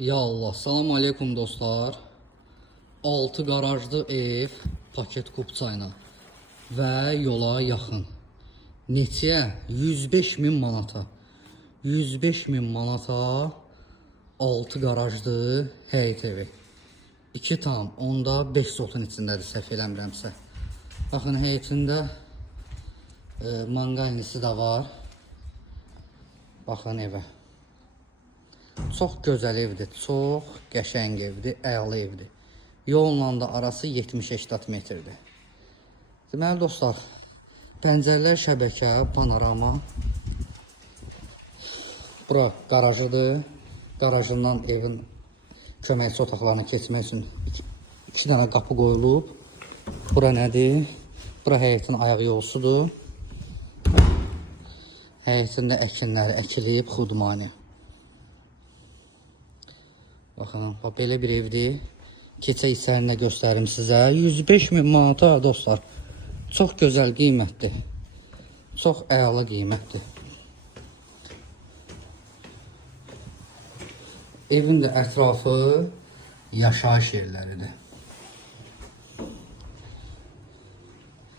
Ya Allah, salam aleykum dostlar. 6 garajlı ev paket kupçayla və yola yaxın. Neçəyə? 105.000 manata. 105.000 manata 6 garajlı həyət evi. 2 tam, onda 5 sotun içindədir, səhv eləmirəmsə. Baxın, həyətində manqalnisi də var. Baxın evə. Çox gözəl evdir, çox qəşəng evdir, əla evdir. Yolla da arası 70-80 metrdir. Deməli dostlar, pəncərələr şəbəkə, panorama. Bura qarajıdır. Qarajından evin köməkçi otaqlarına keçmək üçün 2 dənə qapı qoyulub. Bura nədir? Bura həyətin ayaq yolsudur. Həyətində əkinləri əkilib, xudmani. Baxın, belə bir evdir. Keçə içərini də göstərim sizə. 105.000 manata dostlar. Çox gözəl qiymətdir. Çox əla qiymətdir. Evin də ətrafı yaşayış yerləridir.